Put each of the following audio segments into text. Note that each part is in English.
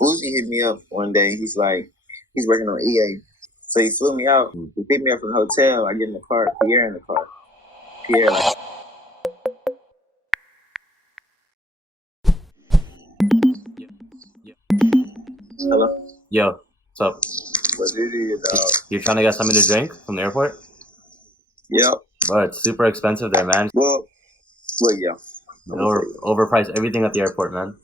Uzi hit me up one day. He's like, he's working on EA. So he flew me out. He picked me up from the hotel. I get in the car. Pierre in the car. Pierre like, hello? Yo, what's up? What did you, dog? You're trying to get something to drink from the airport? Yep. Bro, it's super expensive there, man. Well, yeah. Overpriced everything at the airport, man.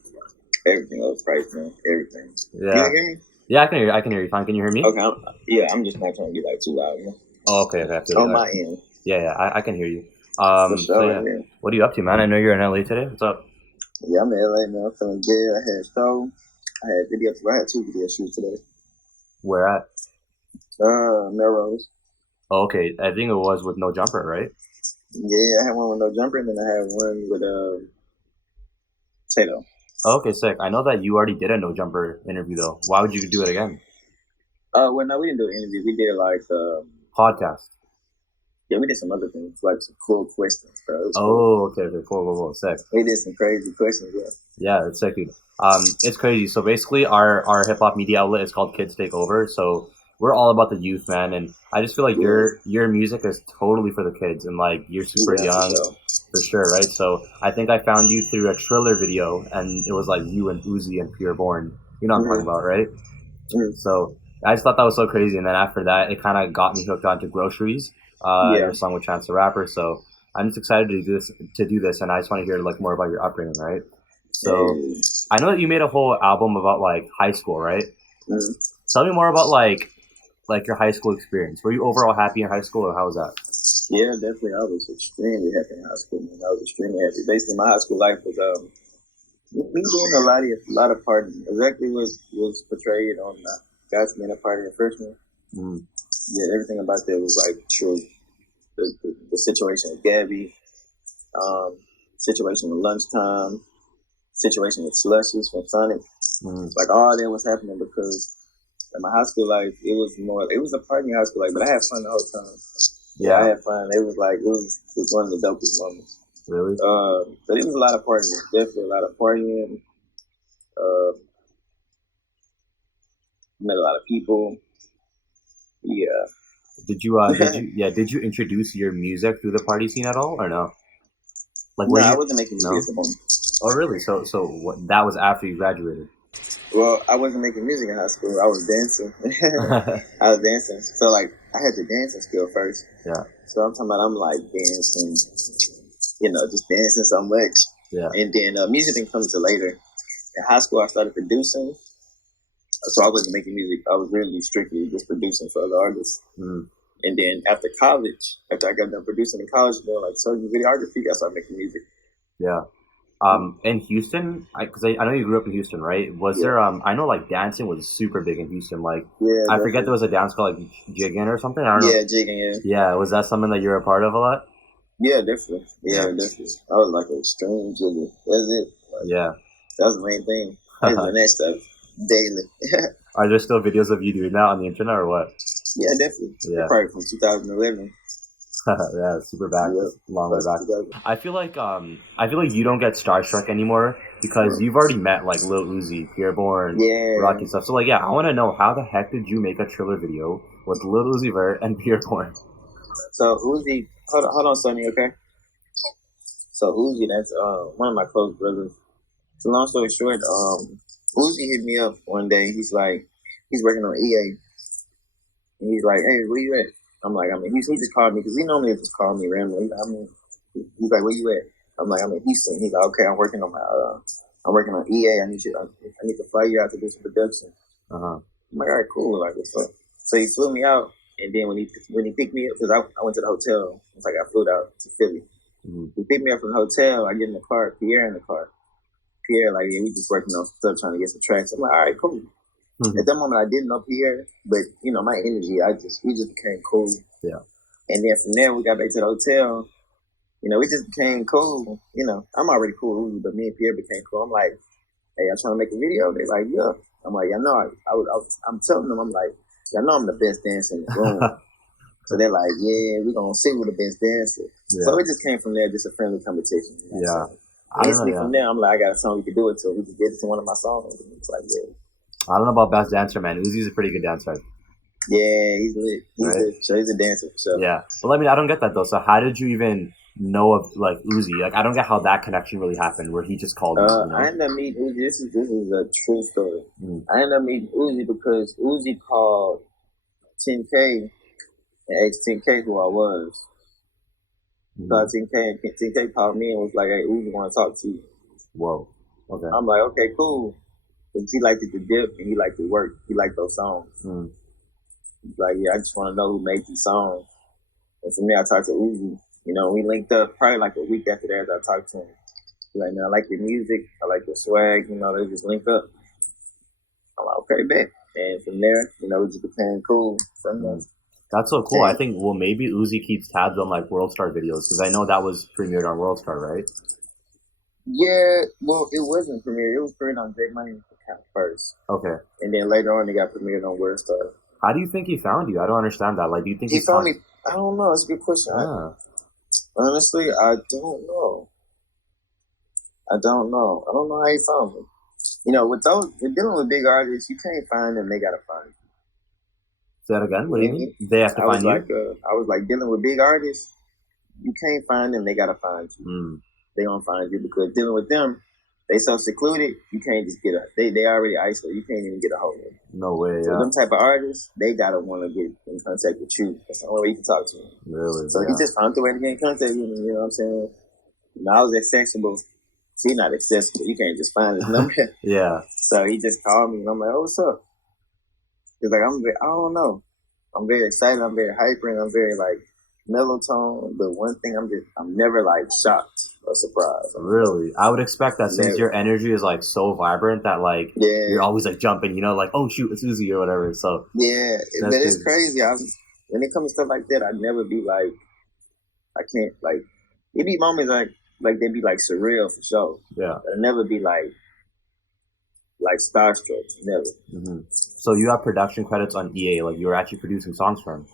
Everything overpriced, man. Everything. Yeah. You hear me? Yeah, I can hear you. I can hear you fine. Can you hear me? Okay. I'm just not trying to get like too loud, man. Oh, okay. On my end. Yeah, I can hear you. For sure, yeah. What are you up to, man? I know you're in LA today. What's up? Yeah, I'm in LA, man. I'm feeling good. I had a show. I had two video shoots today. Where at? Melrose. Oh, okay. I think it was with No Jumper, right? Yeah, I had one with No Jumper, and then I had one with Tato. Oh, okay, sick. I know that you already did a No Jumper interview, though. Why would you do it again? Well, no, we didn't do an interview. We did like podcast. Yeah, we did some other things, like some cool questions, bro. Oh, okay, cool, sick. We did some crazy questions, yeah. Yeah, it's sick, dude. It's crazy. So basically, our hip hop media outlet is called Kids Take Over. So we're all about the youth, man, and I just feel like your music is totally for the kids, and like you're super young, for sure, right? So I think I found you through a Triller video, and it was like you and Uzi and Pierre Bourne. You know what I'm talking about, right? So I just thought that was so crazy, and then after that, it kind of got me hooked onto Groceries, your song with Chance the Rapper. So I'm just excited to do this, and I just want to hear like more about your upbringing, right? So I know that you made a whole album about like high school, right? Tell me more about like your high school experience. Were you overall happy in high school, or how was that? Yeah, definitely. I was extremely happy in high school, man. I was extremely happy. Basically, my high school life was we doing a lot of partying. Exactly what was portrayed on Guys Being a Party and Freshman. Yeah, everything about that was like true. The situation with Gabby, situation with lunchtime, situation with slushes from Sonic. Like all that was happening because in my high school life, it was a partying high school life, but I had fun the whole time. Yeah, I had fun. It was one of the dopest moments. Really? But it was a lot of partying. Definitely a lot of partying. Met a lot of people. Yeah. Did you introduce your music through the party scene at all, or no? Like, no, I wasn't making music at the moment. Oh, really? So that was after you graduated? Well, I wasn't making music in high school. I was dancing. I was dancing. So, like, I had the dancing skill first. Yeah. So I'm like dancing, just dancing so much. Yeah. And then music didn't come until later. In high school, I started producing. So I wasn't making music. I was really strictly just producing for other artists. And then after college, after I got done producing in college, doing like certain videography, I started making music. Yeah. In Houston, because I know you grew up in Houston, right? Was there? I know like dancing was super big in Houston. Like, I forget there was a dance called like jigging or something. I don't know. Yeah, jigging. Yeah. Yeah, was that something that you were a part of a lot? Yeah, definitely. Yeah, definitely. I was like an extreme jigger. That's it. Like, yeah, that was the main thing. I was doing that stuff daily. Are there still videos of you doing that on the internet or what? Yeah, definitely. Yeah, probably from 2011. Yeah, super back, long way back. I feel like you don't get starstruck anymore because you've already met like Lil Uzi, Pierre Bourne, Rocky and stuff. So like, I want to know, how the heck did you make a Triller video with Lil Uzi Vert and Pierre Bourne? So Uzi, hold on, Sonny, okay? So Uzi, that's one of my close brothers. So long story short, Uzi hit me up one day. He's like, he's working on EA, and he's like, "Hey, where you at?" I'm like, he just called me because he normally just called me randomly. He's like, "Where you at?" I'm like, "I'm in Houston." He's like, "Okay, I'm working on EA. I need to fly you out to do some production." I'm like, "All right, cool." Like, what's up? So he flew me out, and then when he picked me up, because I went to the hotel. It's like I flew out to Philly. He picked me up from the hotel. I get in the car. Pierre in the car. Pierre, like, yeah, we just working on stuff, trying to get some tracks. I'm like, all right, cool. At that moment, I didn't know Pierre, but my energy, we just became cool. Yeah. And then from there, we got back to the hotel. We just became cool. I'm already cool with Uzi, but me and Pierre became cool. I'm like, hey, I'm trying to make a video. They're like, yeah. I'm like, I'm telling them, I'm like, I know I'm the best dancer in the room. So they're like, yeah, we're gonna see who the best dancer. Yeah. So it just came from there, just a friendly competition. Yeah. Instantly from there, I'm like, I got a song we could do it to. We just did it to one of my songs. And it's like, yeah. I don't know about best dancer, man. Uzi's a pretty good dancer. Yeah, he's lit. He's Right? lit. So he's a dancer for sure. Yeah. But I mean, I don't get that though. So how did you even know of like Uzi? Like, I don't get how that connection really happened, where he just called you. You know? I ended up meeting Uzi. This is a true story. Mm. I ended up meeting Uzi because Uzi called 10K and asked 10K who I was. Called 10K and 10K called me and was like, "Hey, Uzi want to talk to you." Whoa. Okay. I'm like, "Okay, cool." Because he liked it to dip and he liked to work. He liked those songs. Mm. He's like, "Yeah, I just want to know who made these songs." And for me, I talked to Uzi. You know, we linked up probably like a week after that. I talked to him. He's like, "Man, I like your music. I like your swag." You know, they just linked up. I'm like, "Okay, bet." And from there, you know, we just became cool. That's so cool. I think, well, maybe Uzi keeps tabs on like World Star videos, because I know that was premiered on World Star, right? Yeah, well, it wasn't premiered. It was premiered on Big Money account first. Okay. And then later on, it got premiered on World Star. How do you think he found you? I don't understand that. Like, do you think he found me? I don't know. It's a good question. Honestly, I don't know. I don't know how he found me. You know, with dealing with big artists, you can't find them. They gotta find you. Say that again. What do you mean? They have to find you? I was like, dealing with big artists, you can't find them. They gotta find you. Mm. They gonna find you because dealing with them, they so secluded. You can't just get they already isolated. You can't even get a hold of them. No way. So them type of artists, they gotta want to get in contact with you. That's the only way you can talk to them. Really? So he just found the way to get in contact with me. You know what I'm saying? You know, I was accessible. He's not accessible. You can't just find his number. Yeah. So he just called me, and I'm like, "Oh, what's up?" He's like, I don't know. I'm very excited. I'm very hyper, and I'm very like mellow tone. But one thing, I'm never like shocked or surprised. Really? I would expect that since your energy is like so vibrant that like you're always like jumping, you know, like, oh shoot, it's Uzi or whatever. So yeah, but it's crazy. When it comes to stuff like that, I'd never be like, I can't like. It'd be moments like they'd be like surreal for sure. Yeah. I'd never be like starstruck. Never. Mm-hmm. So you have production credits on EA, like you were actually producing songs for him.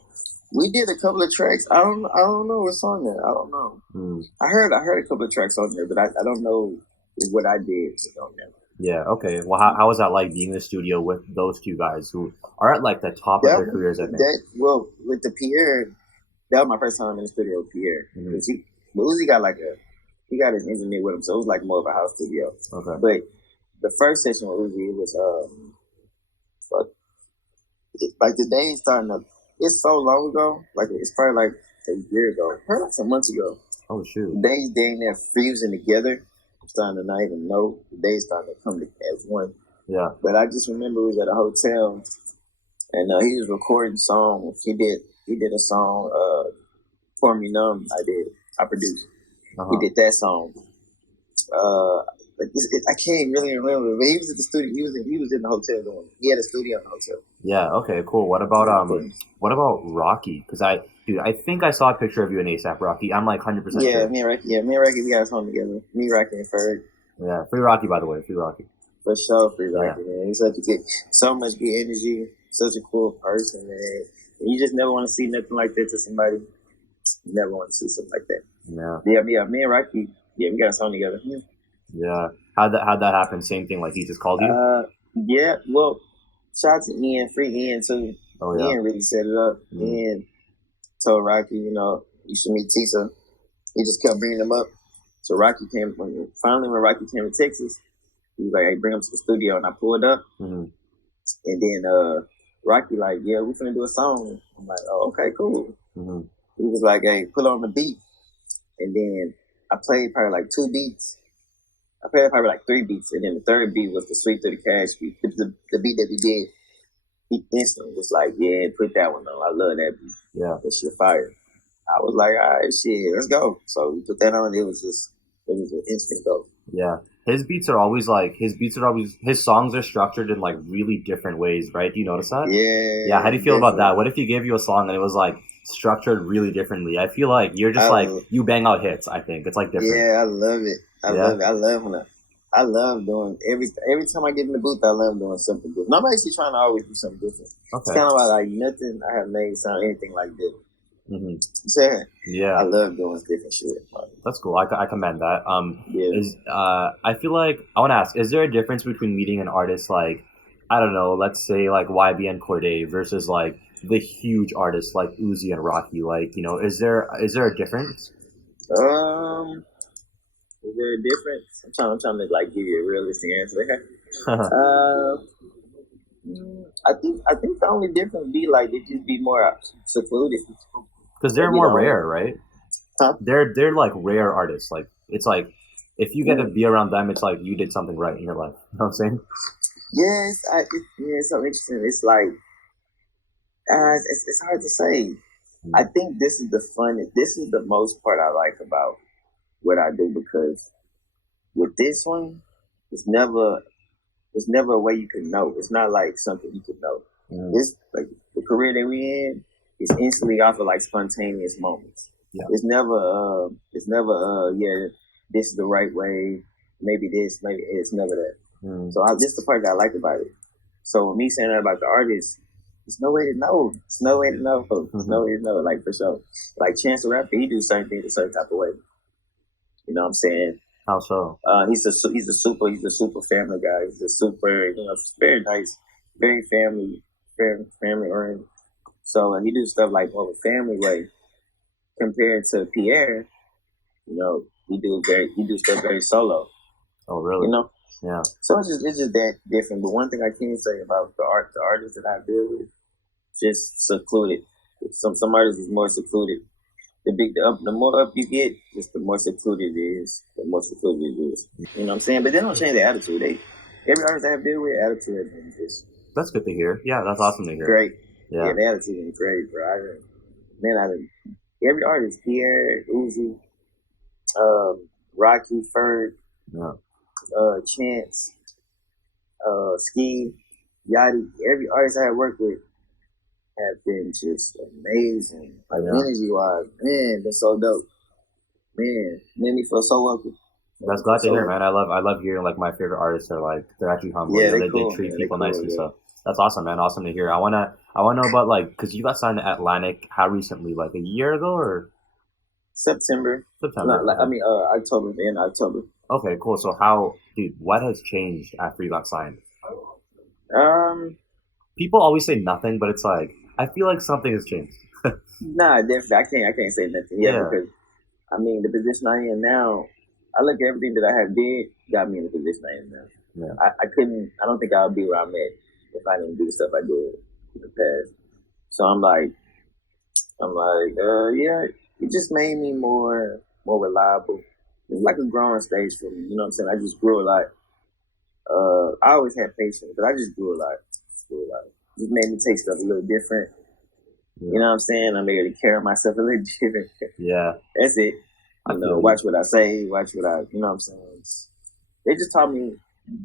We did a couple of tracks. I don't know what's on there. I don't know. Mm. I heard a couple of tracks on there, but I don't know what I did on there. Yeah. Okay. Well, how was that like being in the studio with those two guys who are at like the top of their careers? I think. With the Pierre, that was my first time in the studio with Pierre. Mm-hmm. Uzi got he got his engineer with him, so it was like more of a house studio. Okay. But the first session with Uzi, it was like the day starting up. It's so long ago. Like it's probably like a year ago. Probably like some months ago. Oh shoot. The days they in there fusing together. I'm starting to not even know. The days starting to come as one. Yeah. But I just remember we was at a hotel and he was recording songs. He did a song, Pour Me Numb, I produced. He did that song. I can't really remember, but he was at the studio. He was in the hotel doing it. He had a studio in the hotel. Yeah. Okay. Cool. What about Rocky? Because I think I saw a picture of you in ASAP Rocky. I'm like 100% sure. Yeah, me and Rocky, we got a song together. Me, Rocky, and Ferg. Yeah, free Rocky, by the way, free Rocky. For sure, free Rocky, man. He's so much good energy. Such a cool person, man. And you just never want to see nothing like that to somebody. You never want to see something like that. Yeah. Yeah. Me and Rocky, we got a song together. Yeah. How'd that happen? Same thing, like he just called you? Yeah. Well, shout out to Ian, free Ian too. Oh, yeah. Ian really set it up. Ian told Rocky, you should meet Tisa. He just kept bringing them up. So Rocky finally when Rocky came to Texas, he was like, "Hey, bring him to the studio," and I pulled up. Mm-hmm. And then Rocky like, "Yeah, we're finna do a song." I'm like, "Oh, okay, cool." Mm-hmm. He was like, "Hey, put on the beat," and then I played probably like 2 beats. I played probably like 3 beats, and then the third beat was the Sweet to the Cash beat. It was the beat that we did. He instantly was like, "Yeah, put that one on. I love that beat. Yeah, that shit fire." I was like, "All right, shit, let's go." So we put that on. It was an instant go. Yeah, his songs are structured in like really different ways, right? Do you notice that? Yeah. Yeah. How do you feel about that? What if he gave you a song and it was like structured really differently? I feel like you're just you bang out hits. I think it's like different. Yeah, I love it. I love it. I love doing every time I get in the booth. I love doing something different. I'm actually trying to always do something different. Okay. It's kind of like nothing I have made sound anything like this. Mm-hmm. Yeah, I love doing different shit. That's cool. I commend that. I feel like I want to ask: is there a difference between meeting an artist like I don't know, let's say like YBN Cordae versus like the huge artists like Uzi and Rocky? Like, you know, is there a difference? Um, is there a difference? I'm trying to like give you a realistic answer. I think the only difference be like they just be more secluded. Because they're more rare, right? Huh? They're like rare artists. Like it's like if you get to be around them, it's like you did something right in your life. You know what I'm saying? Yes, it's so interesting. It's like it's hard to say. I think this is the fun. This is the most part I like about what I do because with this one, it's never a way you can know. It's not like something you can know. This like the career that we in is instantly off of like spontaneous moments. Yeah. It's never yeah, this is the right way. Maybe this, maybe it's never that. So this is the part that I like about it. So me saying that about the artist, there's no way to know. There's no way to know. There's no way to know, like for sure. Like Chance the Rapper, he do certain things a certain type of way. You know what I'm saying? How so? He's a super family guy. He's a super, very nice, very family oriented. So he do stuff like more of a family way. Compared to Pierre, he do stuff very solo. Oh really? You know? Yeah. So it's just that different. But one thing I can say about the artists that I deal with, just secluded. Some artists is more secluded. The more up you get, just the more secluded it is. The more secluded it is. You know what I'm saying? But they don't change their attitude. Every artist I have dealt with, attitude is that's good to hear. Yeah, that's awesome to hear. Great. Yeah, the attitude is great, bro. Every artist, Pierre, Uzi, Rocky, Ferg, Chance, Ski, Yachty, every artist I have worked with have been just amazing. Like energy wise, man, they're so dope. Man, made me feel so welcome. That's glad to hear, man. I love hearing like my favorite artists are like they're actually humble. Yeah, they treat people nicely. So that's awesome, man. Awesome to hear. I wanna know about like because you got signed to Atlantic how recently? Like a year ago or September? No, October. In October. Okay, cool. So what has changed after you got signed? People always say nothing, but it's like I feel like something has changed. Nah, definitely. I can't say nothing yet because I mean the position I am now. I look at everything that I have did got me in the position I am now. Yeah. I don't think I would be where I'm at if I didn't do the stuff I did in the past. So I'm like, yeah, it just made me more reliable. It's like a growing stage for me. You know what I'm saying? I just grew a lot. I always had patience, but I just grew a lot. It just made me take stuff a little different. Yeah. You know what I'm saying? I'm able to carry myself a little different. Yeah. That's it. Watch what I say, watch what you know what I'm saying? They just taught me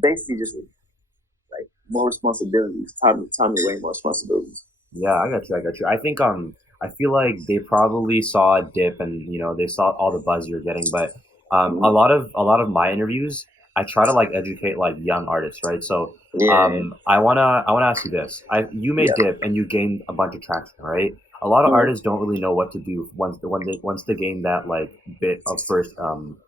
basically just like more responsibilities. Taught me way more responsibilities. Yeah, I got you. I think I feel like they probably saw a dip and they saw all the buzz you're getting, but a lot of my interviews I try to like educate like young artists, right? So I wanna ask you this. You made dip and you gained a bunch of traction, right? A lot of artists don't really know what to do once they gain that like bit of first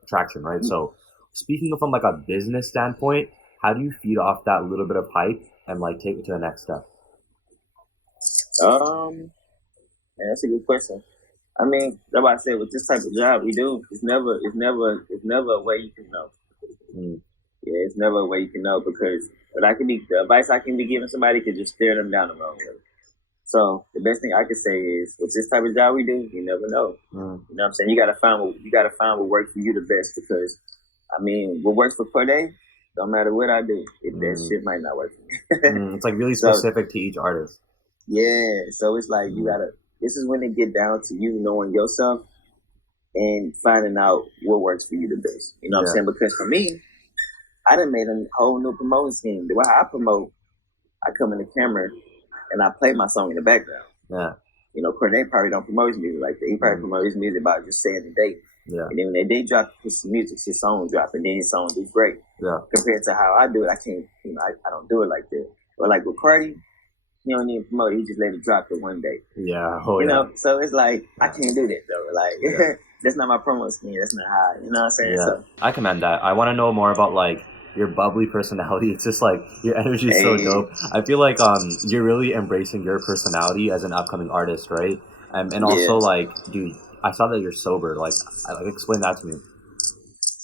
traction, right? So speaking from like a business standpoint, how do you feed off that little bit of hype and like take it to the next step? Man, that's a good question. I mean, that's why I said with this type of job we do, it's never a way you can know. Yeah, it's never a way you can know because the advice I can be giving somebody could just steer them down the wrong way. So the best thing I could say is, with this type of job we do, you never know. You know what I'm saying? You gotta find what works for you the best because, I mean, what works for Cordae, don't matter what I do, that shit might not work for me. It's like really specific to each artist. Yeah, so it's like this is when it get down to you knowing yourself and finding out what works for you the best. You know what I'm saying? Because for me, I done made a whole new promotion scheme. The way I promote, I come in the camera and I play my song in the background. Yeah. Cordae probably don't promote his music like that. He probably promotes his music by just saying the date. Yeah. And then when that date drop his music, his song drop, and then his song do great. Yeah. Compared to how I do it, I can't, I don't do it like that. But like with Cardi, he don't even promote it. He just let it drop for one day. Yeah. You know, so it's like, I can't do that though. Like, that's not my promo scheme. That's not how, you know what I'm saying? Yeah. So, I commend that. I want to know more about like your bubbly personality. It's just like your energy is so Hey. dope. I feel like you're really embracing your personality as an upcoming artist, right? And also like, dude, I saw that you're sober. Like explain that to me.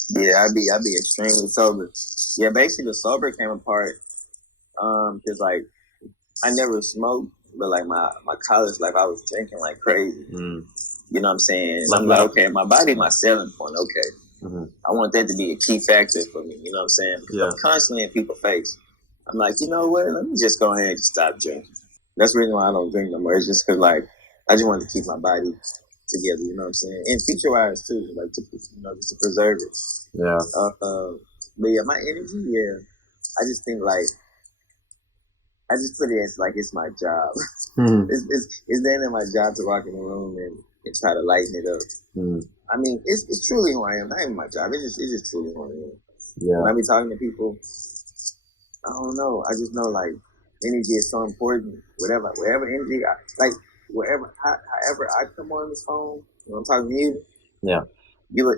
Yeah, I'd be extremely sober. Yeah, basically the sober came apart because like I never smoked, but like my college life I was drinking like crazy. You know what I'm saying? Like I'm like, okay, my body, my selling point, okay. I want that to be a key factor for me, you know what I'm saying? Because I'm constantly in people's face. I'm like, you know what? Let me just go ahead and just stop drinking. That's the reason why I don't drink no more. It's just because like I just want to keep my body together, you know what I'm saying? And feature wise too, like to, you know, just to preserve it. Yeah. But yeah, my energy, yeah. I just think like I just put it as like it's my job. It's then my job to rock in the room and try to lighten it up. I mean, it's truly who I am. Not even my job. It's just truly who I am. Yeah. When I be talking to people, I don't know. I just know like energy is so important. Whatever energy, however I come on this phone when I'm talking to you. Yeah.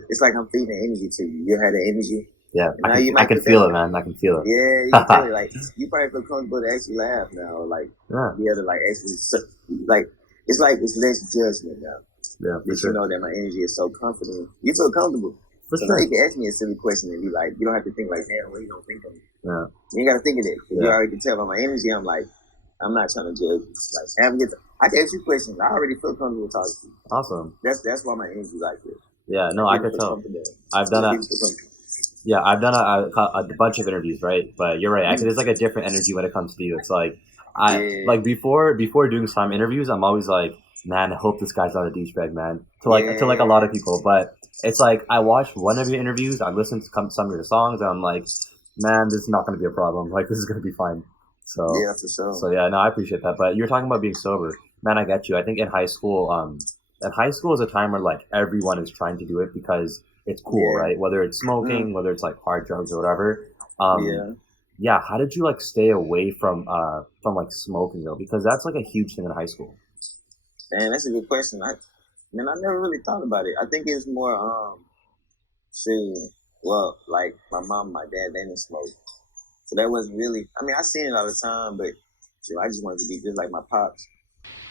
It's like I'm feeding energy to you. You had the energy. Yeah, I can feel it, man. I can feel it. Yeah, you can feel it. Like you probably feel comfortable to actually laugh now, like be able to like actually like it's less judgment now. Yeah, because you know that my energy is so comfortable. You feel comfortable. So now you can ask me a silly question and be like, you don't have to think like, damn, well, you don't think of me. Yeah, you ain't got to think of that. You already can tell by my energy. I'm like, I'm not trying to judge. Like, I can ask you questions. I already feel comfortable talking to you. Awesome. That's why my energy like this. Yeah, no, I could tell. I've done a bunch of interviews, right? But you're right. There's like a different energy when it comes to you. It's like like before doing some interviews, I'm always like, man, I hope this guy's not a douchebag, man. To like a lot of people, but it's like I watched one of your interviews, I listened to some of your songs, and I'm like, man, this is not going to be a problem. Like this is going to be fine. So yeah, for sure. So yeah, no, I appreciate that. But you're talking about being sober, man. I get you. I think in high school is a time where like everyone is trying to do it because it's cool, right? Whether it's smoking, whether it's like hard drugs or whatever. Yeah. How did you like stay away from like smoking though? Because that's like a huge thing in high school. Man, that's a good question. I never really thought about it. I think it's more well, like my mom, my dad, they didn't smoke, so that wasn't really. I mean, I seen it all the time, but I just wanted to be just like my pops.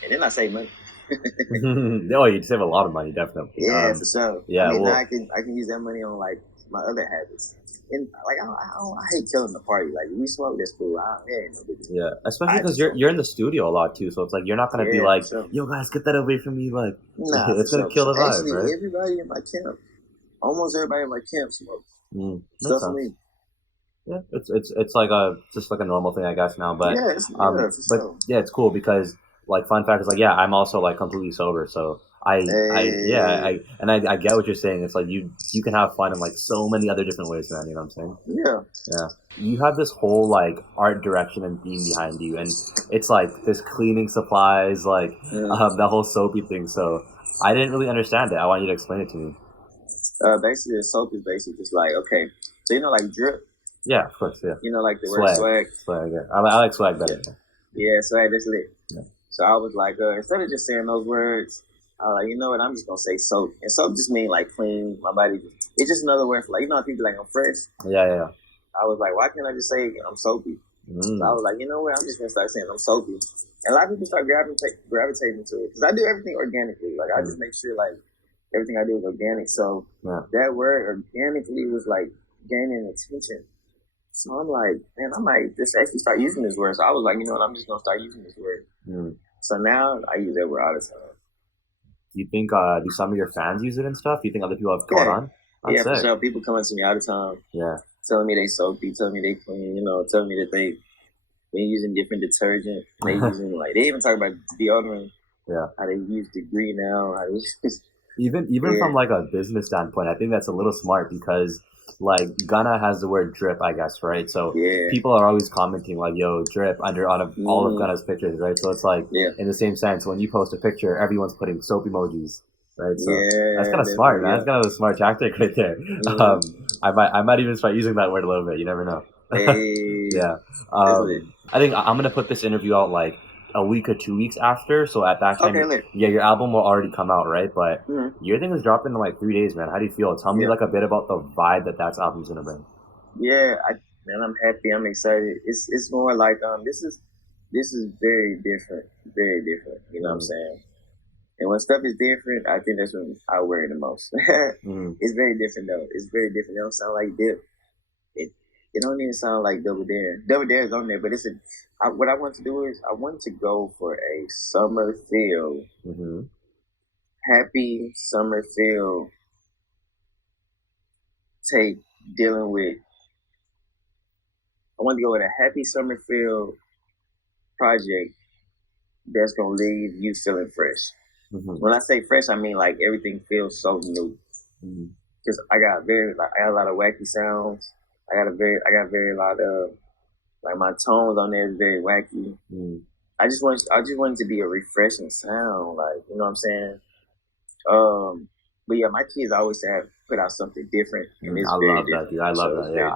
And then I save money. Oh, you'd save a lot of money, definitely. Yeah, for sure. Yeah, I mean, now I can use that money on like my other habits. And like I hate killing the party. Like we smoke, that's cool. Ain't no big deal. Yeah, especially because you're in the studio a lot too, so it's like you're not gonna be like, yo guys, get that away from me. Like, it's gonna kill the vibe, right? Everybody in my camp, almost everybody in my camp smokes. Stuff for me. Yeah, it's like just like a normal thing, I guess now. But it's cool because like fun fact is like I'm also like completely sober, so I get what you're saying. It's like you can have fun in like so many other different ways, man. You know what I'm saying? Yeah. You have this whole like art direction and theme behind you, and it's like this cleaning supplies, like the whole soapy thing. So I didn't really understand it. I want you to explain it to me. Basically, the soap is basically just like so you know like drip. Yeah, of course. Yeah. You know like the word swag. Swag. Yeah. I like swag better. Yeah, swag. That's lit. Yeah. So I was like, instead of just saying those words, I was like, you know what? I'm just gonna say soap, and soap just mean like clean. My body. It's just another word for like, you know, how people like I'm fresh. Yeah. I was like, why can't I just say I'm soapy? So I was like, you know what? I'm just gonna start saying I'm soapy, and a lot of people start gravitating to it because I do everything organically. Like I just make sure like everything I do is organic. So that word organically was like gaining attention. So I'm like, man, I might just actually start using this word. So I was like, you know what? I'm just gonna start using this word. So now I use that word all the time. Do you think do some of your fans use it and stuff? Do you think other people have caught on? Yeah, for sure. People come up to me all the time. Yeah. Telling me they soapy, telling me they clean, you know, telling me that they using different detergent. They using like they even talk about deodorant. Yeah. How they use degree now, how they use even from like a business standpoint, I think that's a little smart because like Gunna has the word drip, I guess, right? So people are always commenting like, yo, drip under all of Gunna's pictures, right? So it's like in the same sense, when you post a picture, everyone's putting soap emojis, right? So that's kind of smart, man. That's kind of a smart tactic right there. I might even start using that word a little bit. You never know. Yeah. I think I'm gonna put this interview out like a week or 2 weeks after, so at that time, your album will already come out, right? But your thing is dropping in like 3 days, man. How do you feel? Tell me like a bit about the vibe that album's gonna bring. Yeah, Man, I'm happy. I'm excited. It's more like this is very different, very different. You know what I'm saying? And when stuff is different, I think that's when I worry the most. It's very different though. It's very different. It don't sound like dip. It don't even sound like Double Dare. Double Dare is on there, but what I want to do is I want to go for a summer feel, happy summer feel tape dealing with. I want to go with a happy summer feel project that's gonna leave you feeling fresh. When I say fresh, I mean like everything feels so new. Because I got a lot of wacky sounds. I got very lot of like my tones on there is very wacky. I just want it to be a refreshing sound, like you know what I'm saying. But yeah, my kids always have put out something different. And it's I love that, dude. I love that. Yeah,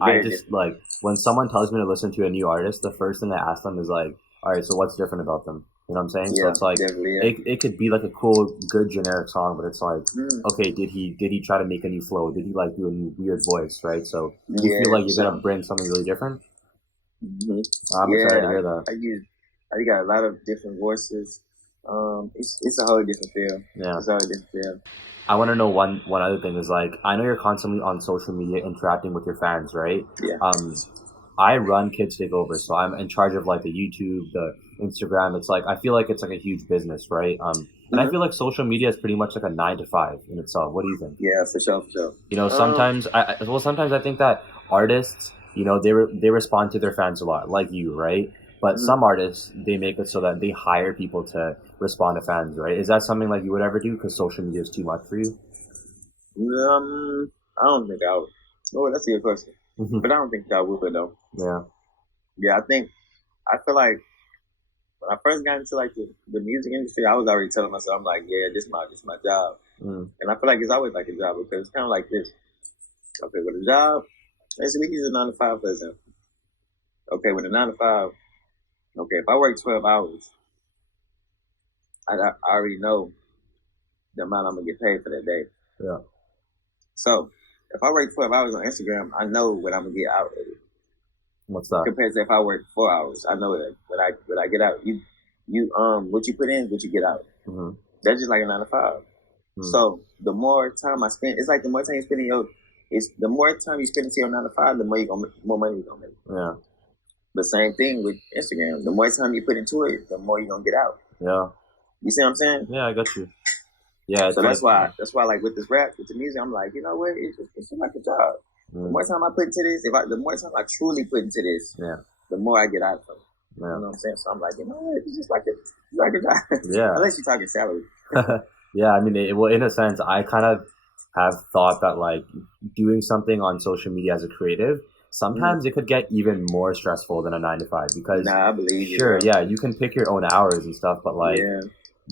I just different. Like when someone tells me to listen to a new artist, the first thing I ask them is like, all right, so what's different about them? You know what I'm saying? Yeah, so it's like it could be like a cool, good generic song, but it's like, okay, did he try to make a new flow? Did he like do a new weird voice, right? So you feel like you're gonna bring something really different. I'm excited to hear that. I got a lot of different voices. It's a whole different feel. Yeah, it's a whole different feel. I want to know one other thing is like I know you're constantly on social media interacting with your fans, right? Yeah. I run Kids Take Over, so I'm in charge of like the YouTube, the Instagram. It's like I feel like it's like a huge business, right? And I feel like social media is pretty much like a 9 to 5 in itself. What do you think? Yeah, for sure. You know, sometimes I think that artists, you know, they respond to their fans a lot, like you, right? But some artists, they make it so that they hire people to respond to fans, right? Is that something like you would ever do because social media is too much for you? I don't think I would. Oh, that's a good question. But I don't think I would though. Yeah, I feel like when I first got into like the music industry, I was already telling myself, I'm like, yeah, this is my job. And I feel like it's always like a job because it's kind of like this. Okay, with a job, let's use a 9 to 5 for example. Okay, with a 9 to 5, okay, if I work 12 hours, I already know the amount I'm gonna get paid for that day. Yeah. So if I work 12 hours on Instagram, I know what I'm gonna get out of it. What's that? Compared to if I work 4 hours, I know that when I get out, you what you put in, what you get out. That's just like a 9 to 5. So the more time I spend, it's like the more time you spend the more time you spend into your 9 to 5, the more more money you're gonna make. Yeah. The same thing with Instagram. The more time you put into it, the more you're gonna get out. Yeah. You see what I'm saying? Yeah, I got you. Yeah. So that's why like with this rap, with the music, I'm like, you know what? It's just like a job. The more time I put into this, the more time I truly put into this, the more I get out of it. You know what I'm saying? So I'm like, you know what? It's just like a job. Yeah. Unless you're talking salary. Yeah, I mean, well, in a sense, I kind of have thought that like doing something on social media as a creative, sometimes it could get even more stressful than a 9 to 5 because I believe you. Sure, yeah, you can pick your own hours and stuff, but like,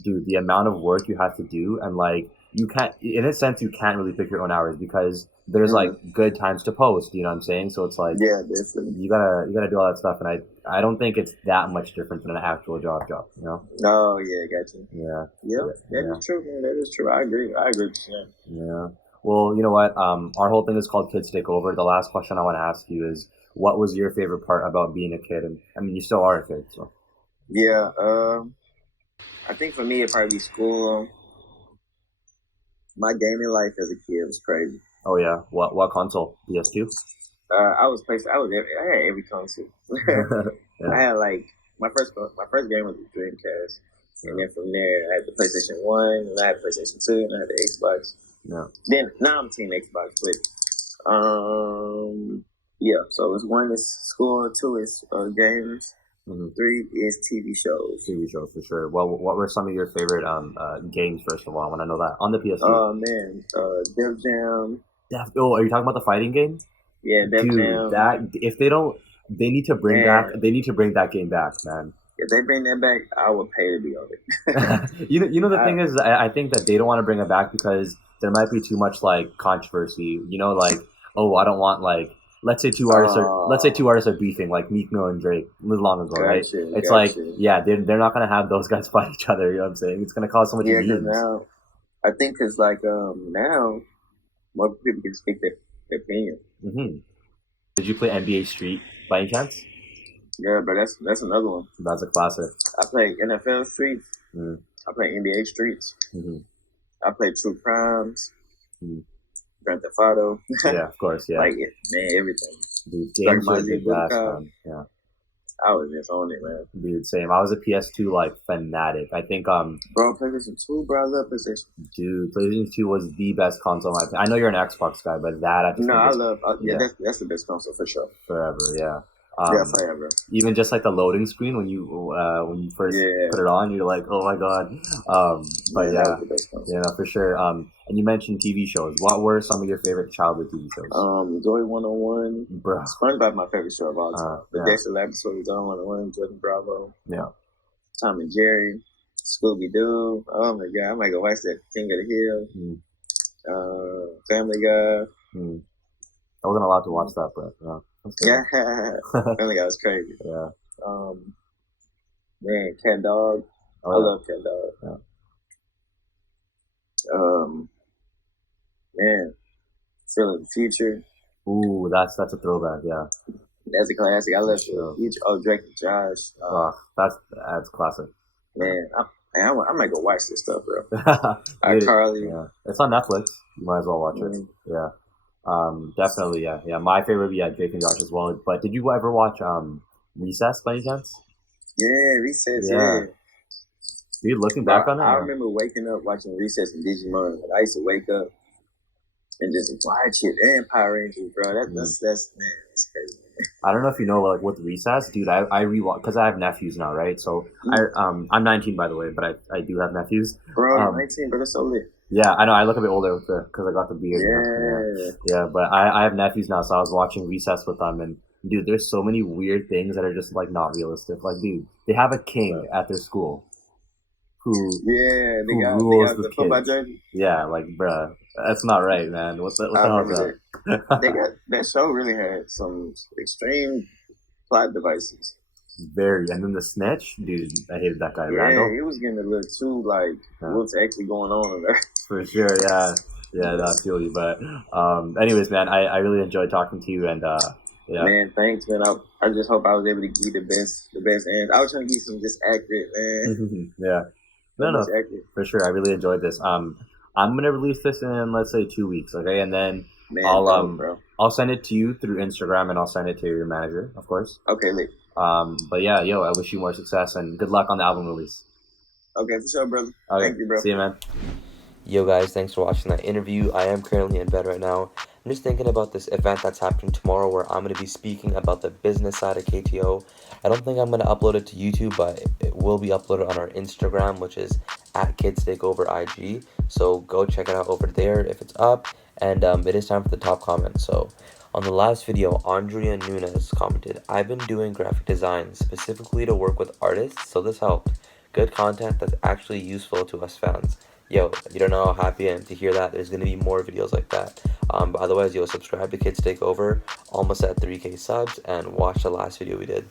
dude, the amount of work you have to do and like you can't, in a sense, you can't really pick your own hours because there's like good times to post. You know what I'm saying? So it's like, definitely. You gotta do all that stuff, and I don't think it's that much different than an actual job. You know? Oh yeah, got you. Yeah. That is true, man. That is true. I agree. Yeah. Well, you know what? Our whole thing is called Kids Take Over. The last question I want to ask you is, what was your favorite part about being a kid? And I mean, you still are a kid, so. Yeah. I think for me, it'd probably be school. My gaming life as a kid was crazy. Oh yeah, what console? PS2. I had every console. I had like my first game was the Dreamcast, and then from there I had the PlayStation 1, and I had PlayStation 2, and I had the Xbox. Then now I'm Team Xbox, but so it's 1 is school, 2 is games, 3 is TV shows. TV shows for sure. Well, what were some of your favorite games? First of all, I want to know that on the PS2. Oh man, Def Jam. Are you talking about the fighting game? Yeah, Def Jam. That if they don't, they need to bring that game back, man. If they bring that back, I would pay to be on it. you know the thing is, I think that they don't want to bring it back because there might be too much like controversy. You know, like I don't want like. Let's say two artists are beefing, like Meek Mill and Drake, long ago, right? They're not gonna have those guys fight each other. You know what I'm saying? It's gonna cause so much memes. Now, I think because like now, more people can speak their opinion. Did you play NBA Street by any chance? Yeah, but that's another one. That's a classic. I played NFL Streets. Mm. I played NBA Streets. Mm-hmm. I played True Crimes. Grand Theft Auto. Yeah, of course, yeah. Like, man, everything. Dude, games were the best, man. Yeah. I was just on it, man. Dude, same. I was a PS2 like fanatic. I think bro, PlayStation 2, bro, I love PlayStation. Dude, PlayStation 2 was the best console. I know you're an Xbox guy, but that I just no, I love. That's the best console for sure. Forever, yeah. Yeah, forever. Even just like the loading screen when you first put it on, you're like, oh my god. But yeah, for sure. And you mentioned TV shows. What were some of your favorite childhood TV shows? Zoey101. Bro, SpongeBob, my favorite show of all time. The Dexter Laboratory, Zoey101, Jordan Bravo. Yeah. Tom and Jerry, Scooby Doo. Oh my god, I might go watch that. King of the Hill. Family Guy. I wasn't allowed to watch that, but yeah, Family Guy was crazy. Yeah. Man, Cat Dog. I love Cat Dog. Yeah. Man, Still in the Future. Ooh, that's a throwback. Yeah. That's a classic. I love Future. Oh, Drake and Josh. That's classic. Man, I might go watch this stuff, bro. iCarly. Yeah, it's on Netflix. You might as well watch it. Yeah. Definitely, yeah. My favorite would be Drake and Josh as well. But did you ever watch Recess by any chance? Yeah, Recess. Yeah. Dude, looking back on it, I remember waking up watching Recess and Digimon. Like, I used to wake up and just watch it and Power Rangers, bro. That's crazy. I don't know if you know, like with Recess, dude. I rewatch because I have nephews now, right? So I'm 19 by the way, but I do have nephews. Bro, 19, bro, that's so lit. Yeah, I know. I look a bit older because I got the beard. Yeah. But I have nephews now, so I was watching Recess with them, and dude, there's so many weird things that are just like not realistic. Like, dude, they have a king at their school who rules the football jersey. Yeah, like, bruh, that's not right, man. What the hell is that? That show really had some extreme plot devices. Very, and then the snitch, dude, I hated that guy. Yeah, Randall. It was getting a little too like what's actually going on there. For sure, yeah, I feel you. But anyways, man, I really enjoyed talking to you, and yeah. Man, thanks, man. I just hope I was able to give you the best answers. I was trying to give some just accurate, man. Yeah, no, for sure. I really enjoyed this. I'm gonna release this in, let's say, 2 weeks, okay, and then. Man, I'll send it to you through Instagram, and I'll send it to your manager, of course. Okay, Lee. But yeah, I wish you more success and good luck on the album release. Okay, for sure, brother. Okay. Thank you, bro. See you, man. Yo, guys, thanks for watching that interview. I am currently in bed right now. I'm just thinking about this event that's happening tomorrow where I'm going to be speaking about the business side of KTO. I don't think I'm going to upload it to YouTube, but it will be uploaded on our Instagram, which is @KidsTakeOverIG. So go check it out over there if it's up. And it is time for the top comment. So on the last video, Andrea Nunes commented, "I've been doing graphic design specifically to work with artists, so this helped. Good content that's actually useful to us fans." Yo, you don't know how happy I am to hear that. There's going to be more videos like that. But otherwise, subscribe to Kids Take Over, almost at 3K subs, and watch the last video we did.